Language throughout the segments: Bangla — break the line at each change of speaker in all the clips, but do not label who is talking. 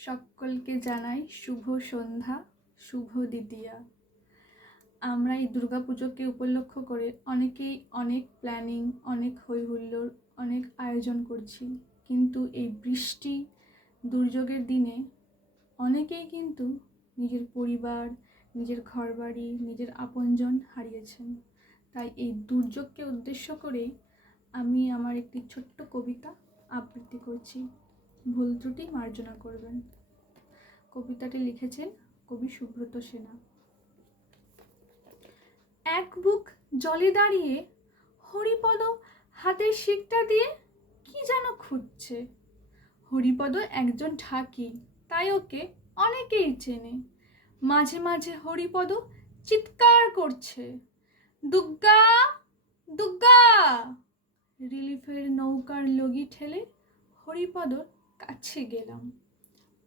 সকলকে জানাই শুভ সন্ধ্যা, শুভ দ্বিতীয়া। আমরা এই দুর্গাপুজোকে উপলক্ষ করে অনেকেই অনেক প্ল্যানিং, অনেক হই হুল্লোড় অনেক আয়োজন করছি। কিন্তু এই বৃষ্টি, দুর্যোগের দিনে অনেকেই কিন্তু নিজের পরিবার, নিজের ঘরবাড়ি, নিজের আপনজন হারিয়েছেন। তাই এই দুর্যোগকে উদ্দেশ্য করে আমি আমার একটি ছোট্ট কবিতা আবৃত্তি করছি। ভুল ত্রুটি মার্জনা করবেন। কবিতাটি লিখেছেন কবি সুব্রত সেনা। এক বুক জলে দাঁড়িয়ে হরিপদ হাতের শিকটা দিয়ে কি যেন খুঁজছে। হরিপদ একজন ঢাকি, তাই ওকে অনেকেই চেনে। মাঝে মাঝে হরিপদ চিৎকার করছে, দুগ্গা দুগ্গা! রিলিফের নৌকার লগি ঠেলে হরিপদর কাছে গেলাম।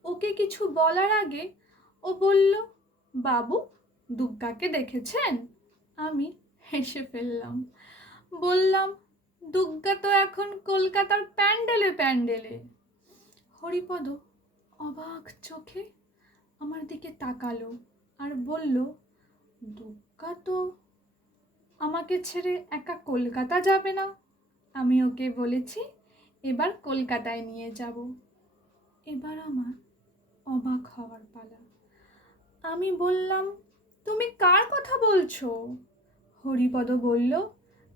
ওকে কিছু বলার আগে ও বলল, বাবু, দুগ্গাকে দেখেছেন? আমি হেসে ফেললাম। বললাম, দুগ্গা তো এখন কলকাতার প্যান্ডেলে প্যান্ডেলে। হরিপদ অবাক চোখে আমার দিকে তাকালো আর বলল, দুগ্গা তো আমাকে ছেড়ে একা কলকাতা যাবে না। আমি ওকে বলেছি, এবার কলকাতায় নিয়ে যাব। এবার আমার অবাক হওয়ার পালা। আমি বললাম, তুমি কার কথা বলছো? হরিপদ বলল,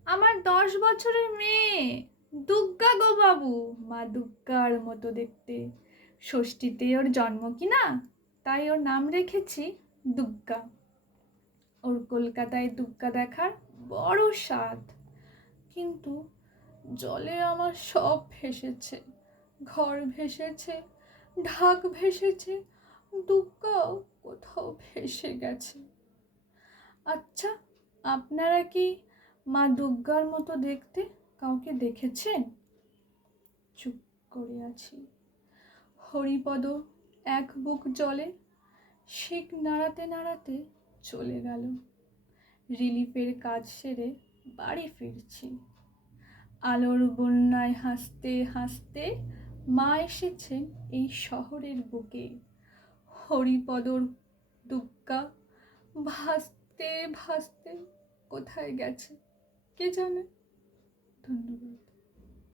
আমার দশ বছরের মেয়ে, দুগ্গা গো বাবু, মা দুগ্গার মতো দেখতে। ষষ্ঠীতে ওর জন্ম কি না? তাই ওর নাম রেখেছি দুগ্গা। ওর কলকাতায় দুগ্গা দেখার বড় স্বাদ। কিন্তু জলে আমার সব ভেসেছে, ঘর ভেসেছে ঢাক ভেসেছে দুগ্গাও কোথাও ভেসে গেছে। আচ্ছা আপনারা কি মা দুর্গার মতো দেখতে কাউকে দেখেছেন? চুপ করে আছি। হরিপদ এক বুক জলে শিক নাড়াতে নাড়াতে চলে গেল। রিলিফের কাজ সেরে বাড়ি ফিরছি। আলোর বন্যায় হাসতে হাসতে মা এসেছেন এই শহরের বুকে। হরিপদর দুগ্গা ভাসতে ভাসতে কোথায় গেছে কে জানে? ধন্যবাদ।